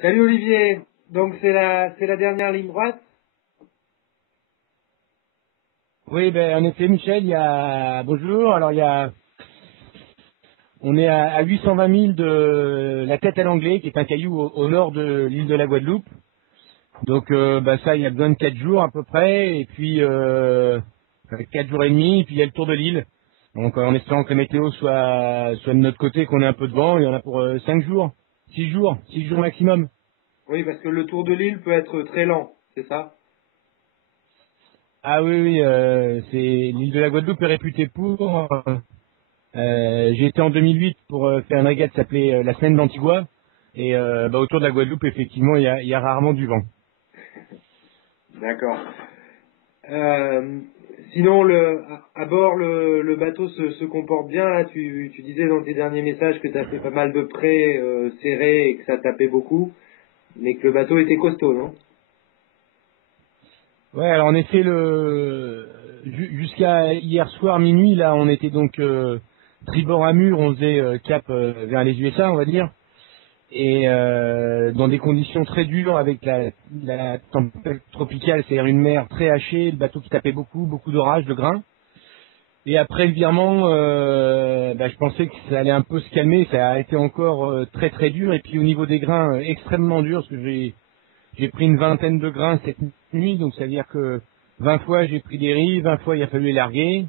Salut Olivier, donc c'est la dernière ligne droite? Oui, ben, en effet, Michel, bonjour. Alors, on est à 820 000 de la Tête à l'Anglais, qui est un caillou au nord de l'île de la Guadeloupe. Donc, ça, il y a besoin de 4 jours à peu près, et puis 4 jours et demi, et puis il y a le tour de l'île. Donc, en espérant que la météo soit de notre côté, qu'on ait un peu de vent, il y en a pour 5 jours, 6 jours maximum. Oui, parce que le tour de l'île peut être très lent, c'est ça? Ah oui, oui, c'est l'île de la Guadeloupe est réputée pour. J'ai été en 2008 pour faire une régate qui s'appelait la Semaine d'Antigua. Et autour de la Guadeloupe, effectivement, il y a rarement du vent. D'accord. Euh, Sinon, à bord, le bateau se comporte bien. Là, tu disais dans tes derniers messages que tu as fait pas mal de près serrés et que ça tapait beaucoup, mais que le bateau était costaud, non? Ouais, alors en effet, jusqu'à hier soir minuit, là, on était donc tribord à mur, on faisait cap vers les USA, on va dire, et dans des conditions très dures avec la tempête tropicale, c'est-à-dire une mer très hachée, le bateau qui tapait beaucoup, beaucoup d'orage, de grains. Et après le virement, je pensais que ça allait un peu se calmer. Ça a été encore très très dur. Et puis au niveau des grains, extrêmement dur, parce que j'ai pris une vingtaine de grains cette nuit. Donc ça veut dire que 20 fois j'ai pris des riz, 20 fois il a fallu les larguer.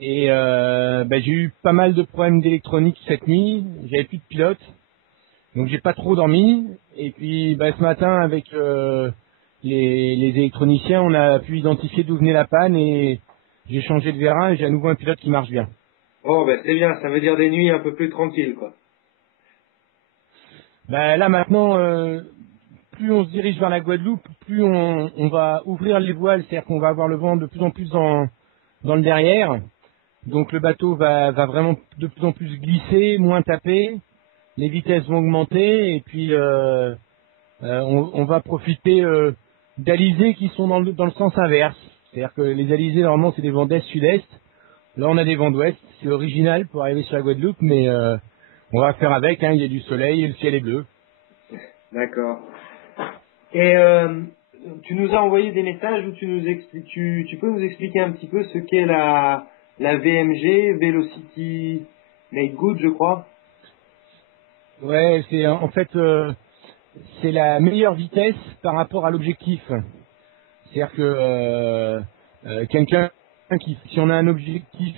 Et j'ai eu pas mal de problèmes d'électronique cette nuit. J'avais plus de pilote, donc j'ai pas trop dormi. Et puis ce matin avec les électroniciens, on a pu identifier d'où venait la panne et j'ai changé de vérin et j'ai à nouveau un pilote qui marche bien. Oh, ben c'est bien, ça veut dire des nuits un peu plus tranquilles, quoi. Là maintenant, plus on se dirige vers la Guadeloupe, plus on va ouvrir les voiles, c'est-à-dire qu'on va avoir le vent de plus en plus dans le derrière. Donc le bateau va vraiment de plus en plus glisser, moins taper, les vitesses vont augmenter et puis on va profiter d'alizés qui sont dans le sens inverse. C'est-à-dire que les alizés normalement c'est des vents d'est-sud-est. Là on a des vents d'ouest, c'est original pour arriver sur la Guadeloupe, mais on va faire avec, hein, il y a du soleil et le ciel est bleu. D'accord. Et tu nous as envoyé des messages où tu peux nous expliquer un petit peu ce qu'est la VMG, Velocity Made Good, je crois. Ouais, c'est en fait c'est la meilleure vitesse par rapport à l'objectif. C'est-à-dire que quelqu'un si on a un objectif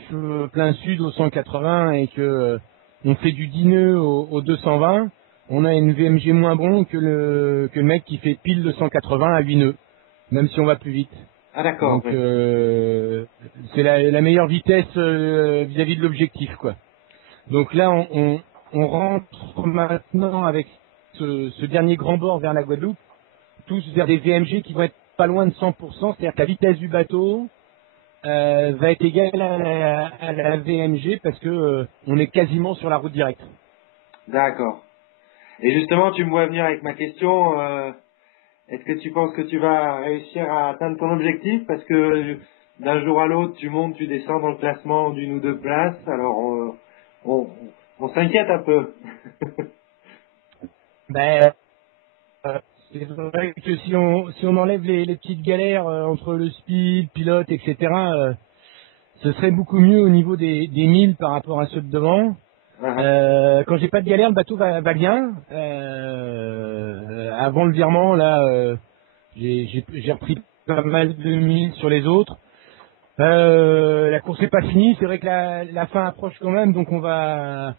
plein sud au 180 et que on fait du 10 nœuds au 220, on a une VMG moins bon que le mec qui fait pile le 180 à 8 nœuds, même si on va plus vite. Ah d'accord, Donc oui. c'est la meilleure vitesse vis-à-vis de l'objectif, quoi. Donc là, on rentre maintenant avec ce dernier grand bord vers la Guadeloupe, tous vers des VMG qui vont être pas loin de 100%, c'est-à-dire que la vitesse du bateau va être égale à la VMG parce que on est quasiment sur la route directe. D'accord. Et justement, tu me vois venir avec ma question. Est-ce que tu penses que tu vas réussir à atteindre ton objectif? Parce que d'un jour à l'autre, tu montes, tu descends dans le classement d'une ou deux places. Alors, on, on s'inquiète un peu. Ben, euh, c'est vrai que si on enlève les petites galères entre le speed, pilote, etc., ce serait beaucoup mieux au niveau des milles par rapport à ceux de devant. Ah, Quand j'ai pas de galère, le bateau va bien. Avant le virement, là, j'ai repris pas mal de milles sur les autres. La course n'est pas finie. C'est vrai que la fin approche quand même, donc on va.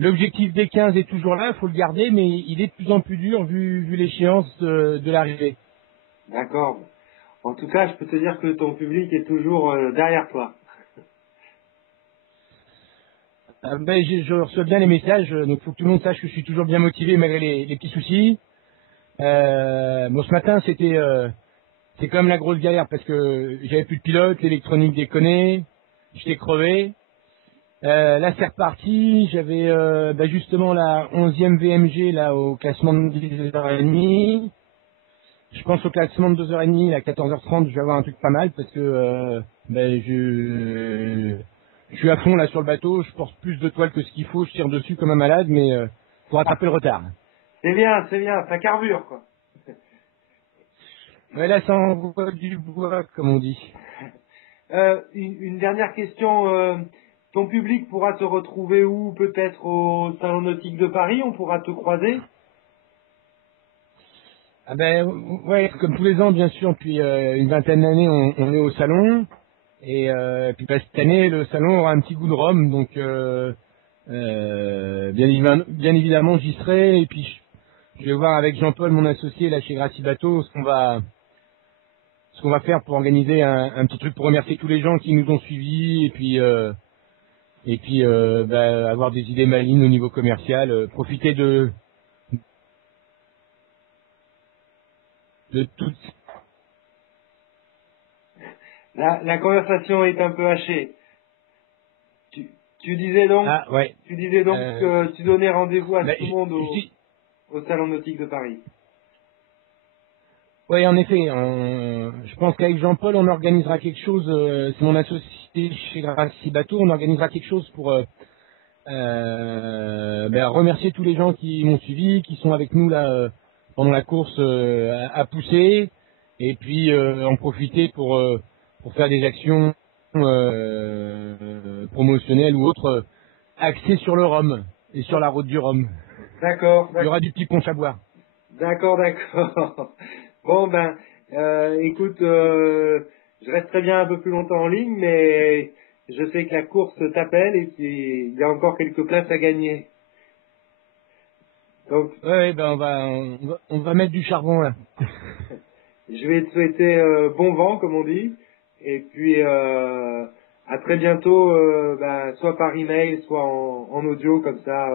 L'objectif des 15 est toujours là, il faut le garder, mais il est de plus en plus dur vu l'échéance de l'arrivée. d'accord. En tout cas, je peux te dire que ton public est toujours derrière toi. Je reçois bien les messages, donc il faut que tout le monde sache que je suis toujours bien motivé malgré les petits soucis. Ce matin, c'est quand même la grosse galère parce que j'avais plus de pilote, l'électronique déconnait, j'étais crevé. Là, c'est reparti. J'avais justement la 11e VMG là au classement de 10h30. Je pense au classement de 2h30, à 14h30, je vais avoir un truc pas mal parce que je suis à fond là sur le bateau. Je porte plus de toile que ce qu'il faut. Je tire dessus comme un malade, mais faut rattraper le retard. c'est bien, ça carbure, quoi. Ouais, là, ça envoie du bois, comme on dit. Une dernière question. Ton public pourra te retrouver où? Peut-être au Salon Nautique de Paris, on pourra te croiser? Ah ben, ouais, comme tous les ans, bien sûr, depuis une vingtaine d'années, on est au salon. Et puis bah, cette année, le salon aura un petit goût de rhum, donc bien évidemment, j'y serai. Et puis, je vais voir avec Jean-Paul, mon associé, là chez Grassi Bateau, ce qu'on va faire pour organiser un petit truc pour remercier tous les gens qui nous ont suivis et puis bah, avoir des idées malines au niveau commercial, profiter de tout. La conversation est un peu hachée. Tu disais donc, Ah ouais. que tu donnais rendez-vous à Bah, tout le monde je dis- au Salon Nautique de Paris. ouais, en effet. Je pense qu'avec Jean-Paul, on organisera quelque chose. C'est mon associé chez Grassi Bateau. On organisera quelque chose pour ben, remercier tous les gens qui m'ont suivi, qui sont avec nous là pendant la course à pousser, et puis en profiter pour faire des actions promotionnelles ou autres axées sur le rhum et sur la route du rhum. D'accord, Il y aura du petit punch à boire. d'accord. Bon ben, écoute, je resterai bien un peu plus longtemps en ligne, mais je sais que la course t'appelle et qu'il y a encore quelques places à gagner. Donc, Ouais, ouais, ben on va mettre du charbon là. je vais te souhaiter bon vent, comme on dit, et puis à très bientôt, ben, soit par email, soit en audio, comme ça.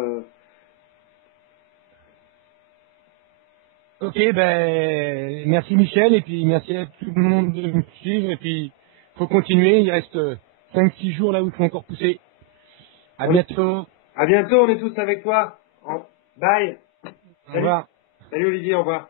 Ok, ben merci Michel, et puis merci à tout le monde de me suivre, et puis faut continuer, il reste 5-6 jours là où il faut encore pousser. À On est- bientôt, À bientôt, on est tous avec toi. Bye. au Salut. revoir. Salut Olivier, au revoir.